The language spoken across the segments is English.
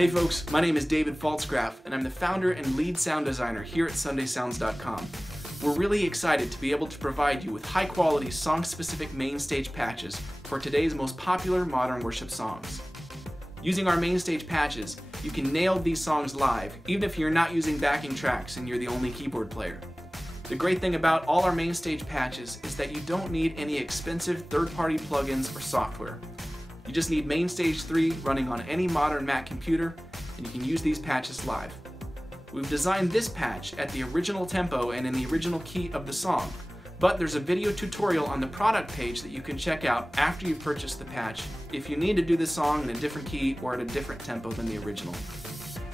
Hey folks, my name is David Faltzgraff, and I'm the founder and lead sound designer here at SundaySounds.com. We're really excited to be able to provide you with high-quality, song-specific MainStage patches for today's most popular modern worship songs. Using our MainStage patches, you can nail these songs live, even if you're not using backing tracks and you're the only keyboard player. The great thing about all our MainStage patches is that you don't need any expensive third-party plugins or software. You just need MainStage 3 running on any modern Mac computer, and you can use these patches live. We've designed this patch at the original tempo and in the original key of the song, but there's a video tutorial on the product page that you can check out after you've purchased the patch if you need to do the song in a different key or at a different tempo than the original.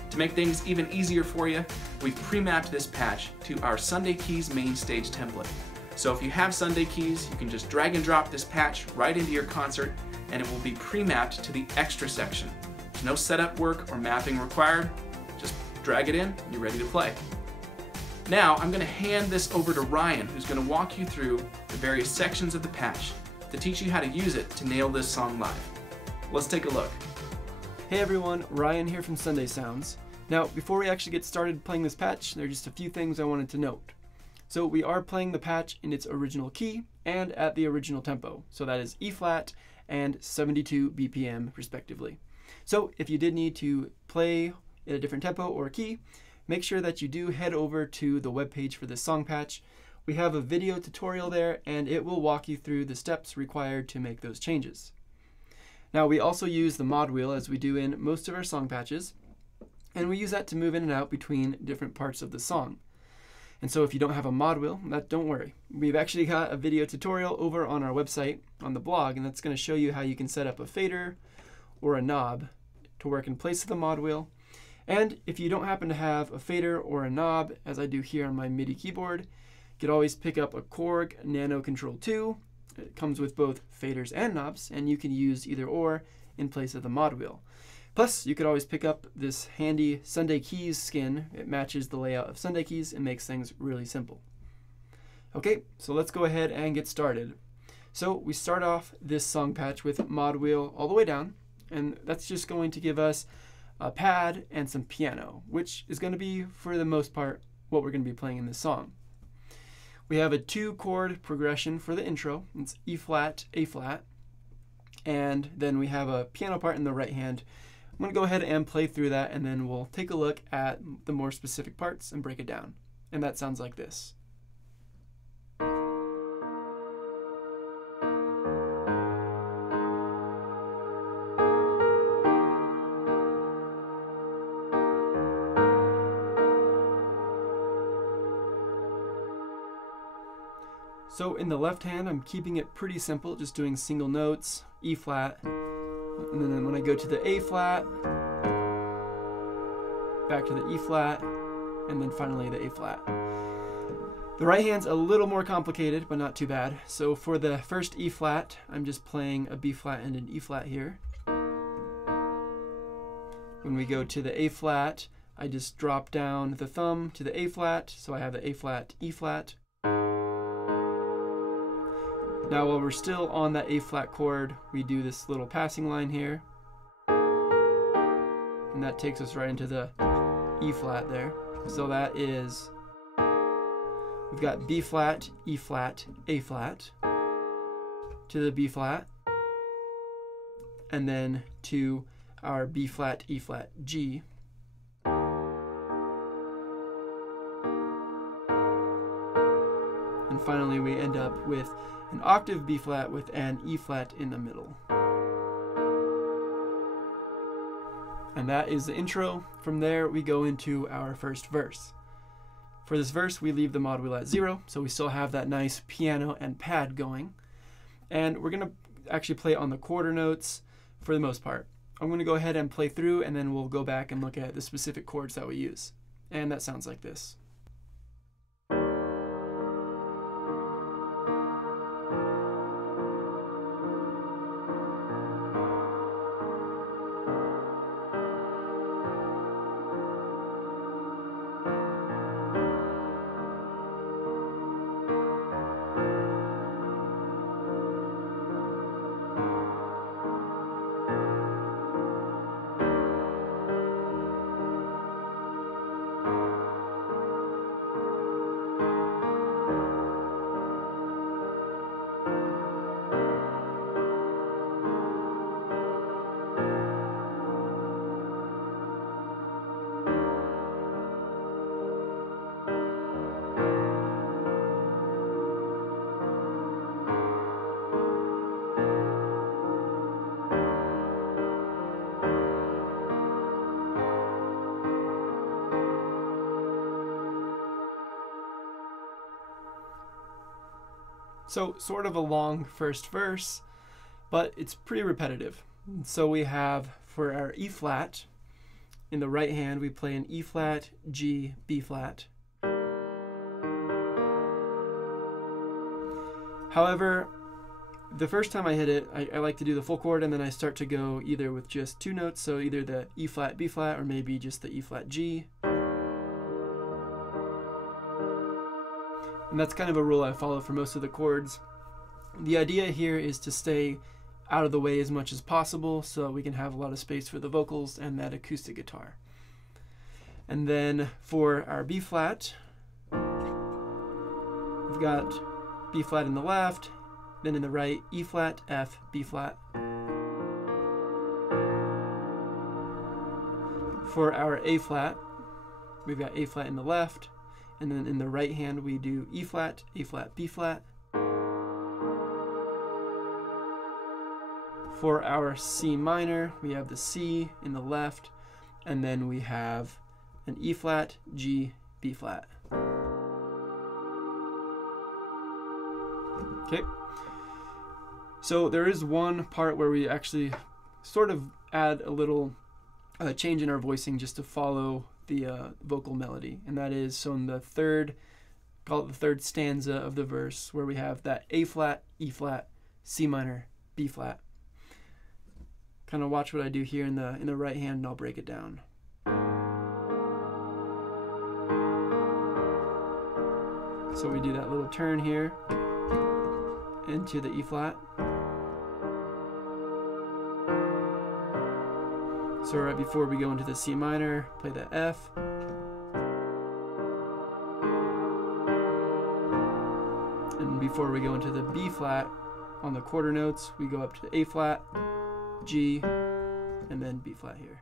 To make things even easier for you, we've pre-mapped this patch to our Sunday Keys MainStage template. So if you have Sunday Keys, you can just drag and drop this patch right into your concert and it will be pre-mapped to the extra section. There's no setup work or mapping required. Just drag it in and you're ready to play. Now I'm going to hand this over to Ryan, who's going to walk you through the various sections of the patch to teach you how to use it to nail this song live. Let's take a look. Hey everyone, Ryan here from Sunday Sounds. Now, before we actually get started playing this patch, there are just a few things I wanted to note. So we are playing the patch in its original key and at the original tempo. So that is E flat and 72 BPM respectively. So if you did need to play in a different tempo or key, make sure that you do head over to the webpage for this song patch. We have a video tutorial there and it will walk you through the steps required to make those changes. Now we also use the mod wheel as we do in most of our song patches, and we use that to move in and out between different parts of the song. And so if you don't have a mod wheel, don't worry. We've actually got a video tutorial over on our website on the blog, and that's going to show you how you can set up a fader or a knob to work in place of the mod wheel. And if you don't happen to have a fader or a knob, as I do here on my MIDI keyboard, you could always pick up a Korg Nano Control 2. It comes with both faders and knobs, and you can use either or in place of the mod wheel. Plus, you could always pick up this handy Sunday Keys skin. It matches the layout of Sunday Keys and makes things really simple. Okay, so let's go ahead and get started. So we start off this song patch with mod wheel all the way down, and that's just going to give us a pad and some piano, which is going to be, for the most part, what we're going to be playing in this song. We have a 2-chord progression for the intro. It's E flat, A flat, and then we have a piano part in the right hand. I'm going to go ahead and play through that, and then we'll take a look at the more specific parts and break it down. And that sounds like this. So in the left hand, I'm keeping it pretty simple, just doing single notes, E flat, and then when I go to the A flat, back to the E flat, and then finally the A flat. The right hand's a little more complicated, but not too bad. So for the first E flat, I'm just playing a B flat and an E flat here. When we go to the A flat, I just drop down the thumb to the A flat, so I have the A flat, E flat. Now while we're still on that A flat chord, we do this little passing line here. And that takes us right into the E flat there. So that is, we've got B flat, E flat, A flat, to the B flat, and then to our B flat, E flat, G. And finally we end up with an octave B flat with an E flat in the middle. And that is the intro. From there we go into our first verse. For this verse we leave the mod wheel at 0, so we still have that nice piano and pad going. And we're going to actually play on the quarter notes for the most part. I'm going to go ahead and play through, and then we'll go back and look at the specific chords that we use. And that sounds like this. So sort of a long first verse, but it's pretty repetitive. So we have, for our E flat, in the right hand we play an E flat, G, B flat. However, the first time I hit it, I like to do the full chord, and then I start to go either with just two notes, so either the E flat, B flat, or maybe just the E flat, G. And that's kind of a rule I follow for most of the chords. The idea here is to stay out of the way as much as possible so we can have a lot of space for the vocals and that acoustic guitar. And then for our B flat, we've got B flat in the left, then in the right, E flat, F, B flat. For our A flat, we've got A flat in the left, and then in the right hand we do E flat, A flat, B flat. For our C minor, we have the C in the left, and then we have an E flat, G, B flat. Okay. So there is one part where we actually sort of add a little change in our voicing just to follow the vocal melody, and that is, so in the third, call it the third stanza of the verse, where we have that A flat, E flat, C minor, B flat. Kind of watch what I do here in the right hand, and I'll break it down. So we do that little turn here into the E flat. So right before we go into the C minor, play the F. And before we go into the B flat, on the quarter notes, we go up to the A flat, G, and then B flat here.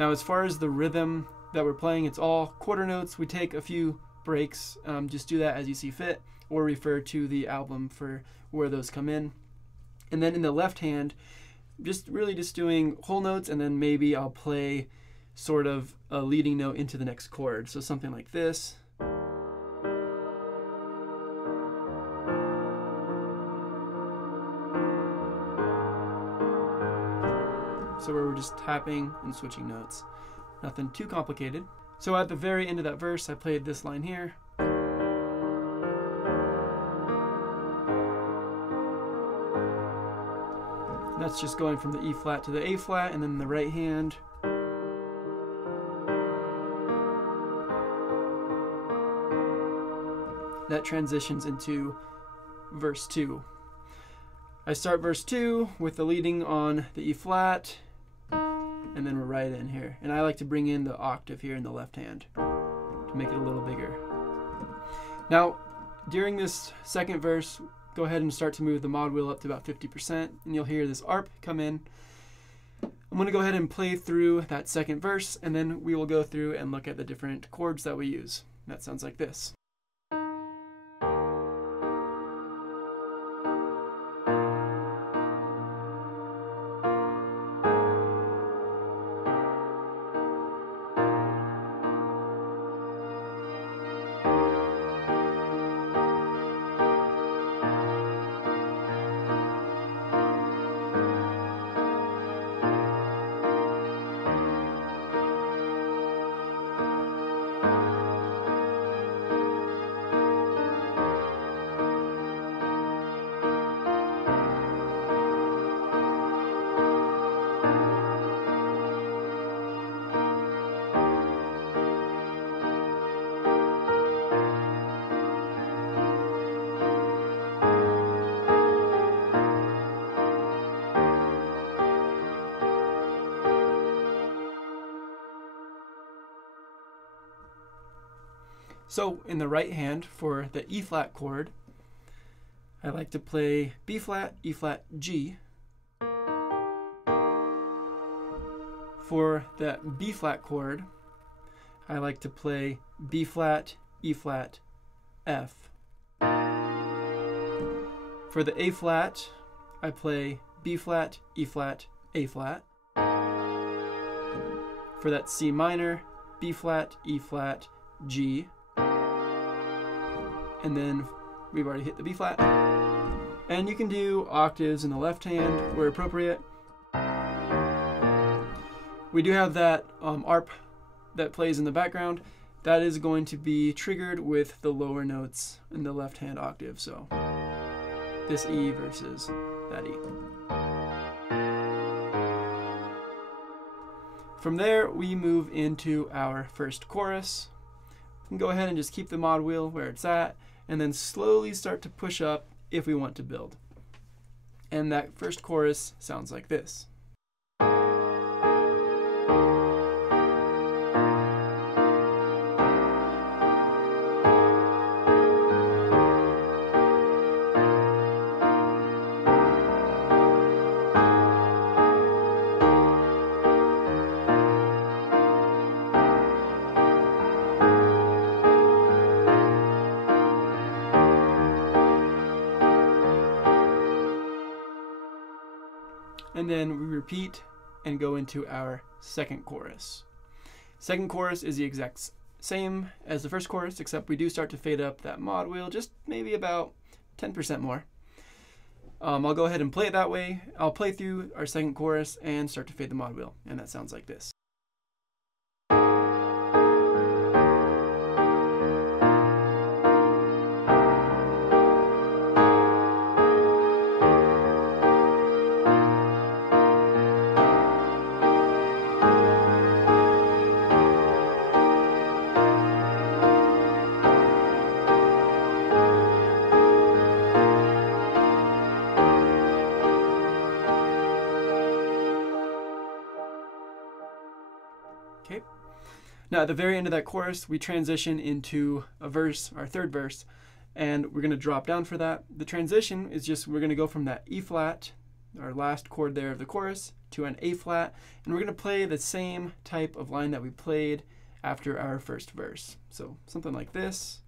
Now as far as the rhythm that we're playing, it's all quarter notes. We take a few breaks, just do that as you see fit, or refer to the album for where those come in. And then in the left hand, just doing whole notes, and then maybe I'll play sort of a leading note into the next chord. So something like this. So where we're just tapping and switching notes. Nothing too complicated. So at the very end of that verse, I played this line here. That's just going from the E flat to the A flat, and then the right hand. That transitions into verse 2. I start verse 2 with the leading on the E flat, and then we're right in here. And I like to bring in the octave here in the left hand to make it a little bigger. Now, during this second verse, go ahead and start to move the mod wheel up to about 50%, and you'll hear this ARP come in. I'm going to go ahead and play through that second verse, and then we will go through and look at the different chords that we use. That sounds like this. So in the right hand, for the E flat chord, I like to play B flat, E flat, G. For that B flat chord, I like to play B flat, E flat, F. For the A flat, I play B flat, E flat, A flat. For that C minor, B flat, E flat, G. and then we've already hit the B flat. And you can do octaves in the left hand where appropriate. We do have that ARP that plays in the background. That is going to be triggered with the lower notes in the left hand octave. So this E versus that E. From there, we move into our first chorus. We can go ahead and just keep the mod wheel where it's at, and then slowly start to push up if we want to build. And that first chorus sounds like this. And then we repeat and go into our second chorus. Second chorus is the exact same as the first chorus, except we do start to fade up that mod wheel just maybe about 10% more. I'll go ahead and play it that way. I'll play through our second chorus and start to fade the mod wheel, and that sounds like this. Okay. Now at the very end of that chorus, we transition into a verse, our third verse, and we're going to drop down for that. The transition is just, we're going to go from that E flat, our last chord there of the chorus, to an A flat, and we're going to play the same type of line that we played after our first verse. So something like this.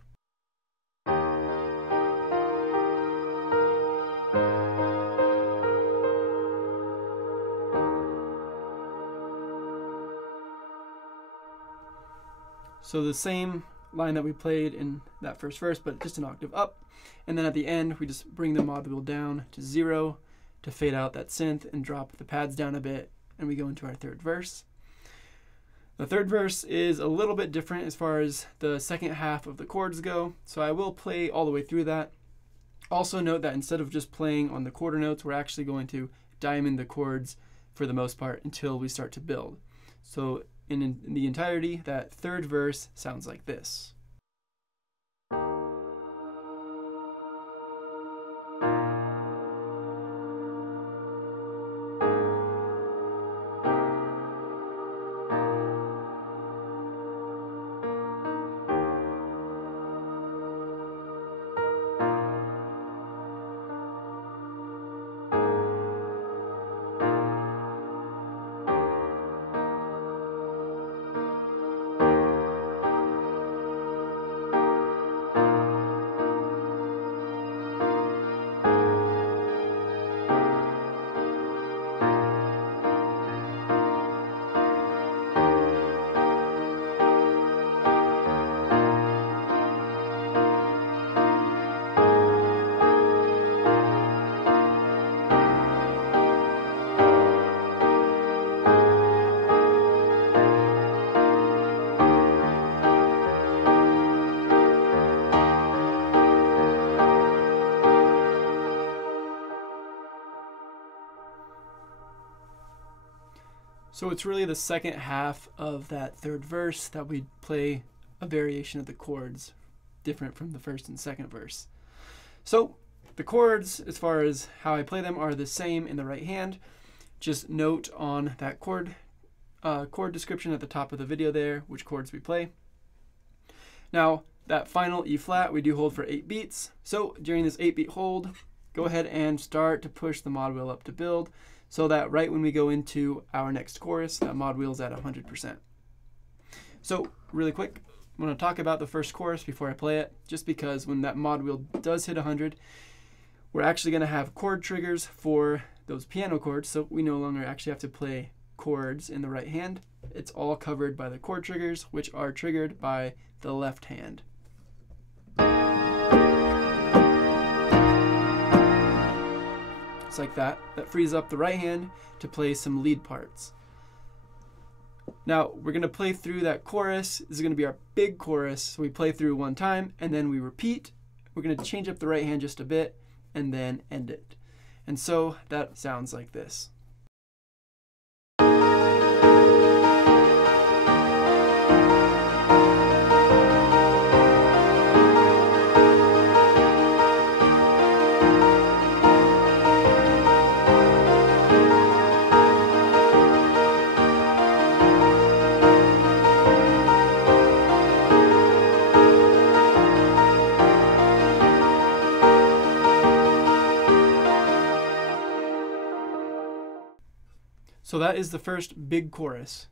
So the same line that we played in that first verse, but just an octave up. And then at the end, we just bring the mod wheel down to 0 to fade out that synth and drop the pads down a bit, and we go into our third verse. The third verse is a little bit different as far as the second half of the chords go, so I will play all the way through that. Also note that instead of just playing on the quarter notes, we're actually going to diamond the chords for the most part until we start to build. So in the entirety, that third verse sounds like this. So it's really the second half of that third verse that we play a variation of the chords different from the first and second verse. So the chords, as far as how I play them, are the same in the right hand. Just note on that chord description at the top of the video there which chords we play. Now that final E flat we do hold for 8 beats. So during this 8-beat hold, go ahead and start to push the mod wheel up to build, so that right when we go into our next chorus, that mod wheel's at 100%. So really quick, I'm going to talk about the first chorus before I play it, just because when that mod wheel does hit 100, we're actually going to have chord triggers for those piano chords, so we no longer actually have to play chords in the right hand. It's all covered by the chord triggers, which are triggered by the left hand. just like that. That frees up the right hand to play some lead parts. Now we're going to play through that chorus. This is going to be our big chorus. So we play through one time and then we repeat. We're going to change up the right hand just a bit and then end it. And so that sounds like this. So that is the first big chorus.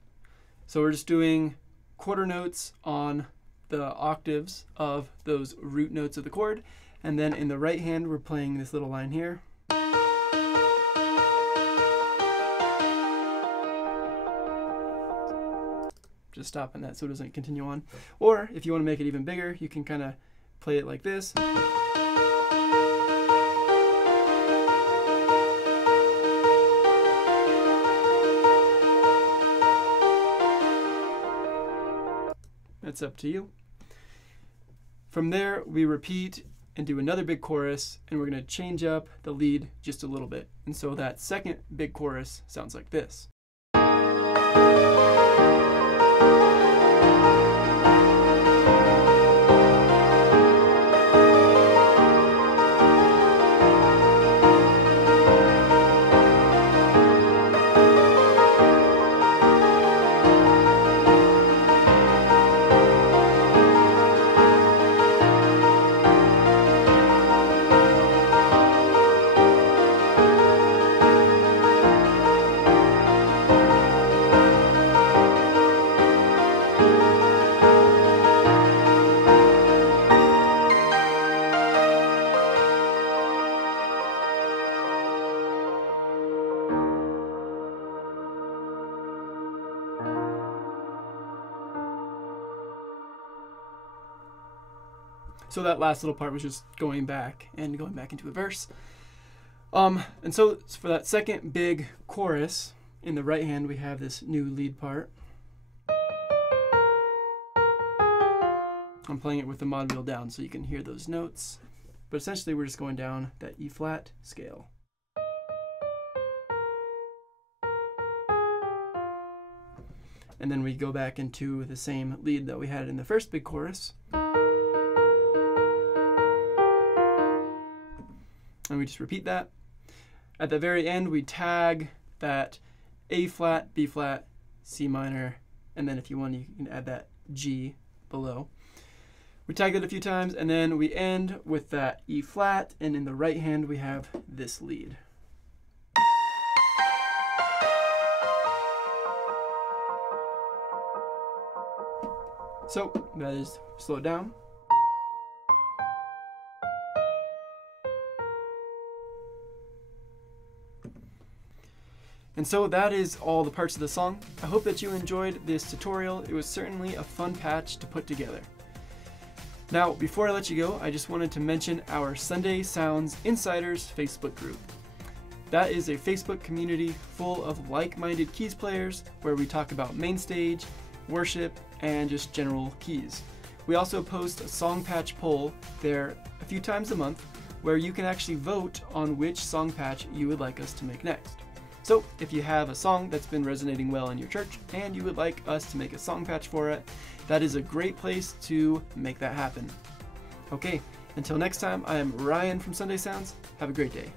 So we're just doing quarter notes on the octaves of those root notes of the chord. And then in the right hand, we're playing this little line here. Just stopping that so it doesn't continue on. Or if you want to make it even bigger, you can kind of play it like this. It's up to you. From there, we repeat and do another big chorus, and we're going to change up the lead just a little bit. And so that second big chorus sounds like this. So that last little part was just going back into a verse. And so for that second big chorus, in the right hand we have this new lead part. I'm playing it with the mod wheel down so you can hear those notes. But essentially we're just going down that E flat scale. And then we go back into the same lead that we had in the first big chorus. And we just repeat that. At the very end, we tag that A flat, B flat, C minor, and then if you want, you can add that G below. We tag it a few times, and then we end with that E flat, and in the right hand, we have this lead. So that is slow it down. And so that is all the parts of the song. I hope that you enjoyed this tutorial. It was certainly a fun patch to put together. Now, before I let you go, I just wanted to mention our Sunday Sounds Insiders Facebook group. That is a Facebook community full of like-minded keys players where we talk about MainStage, worship, and just general keys. We also post a song patch poll there a few times a month where you can actually vote on which song patch you would like us to make next. So if you have a song that's been resonating well in your church and you would like us to make a song patch for it, that is a great place to make that happen. Okay, until next time, I am Ryan from Sunday Sounds. Have a great day.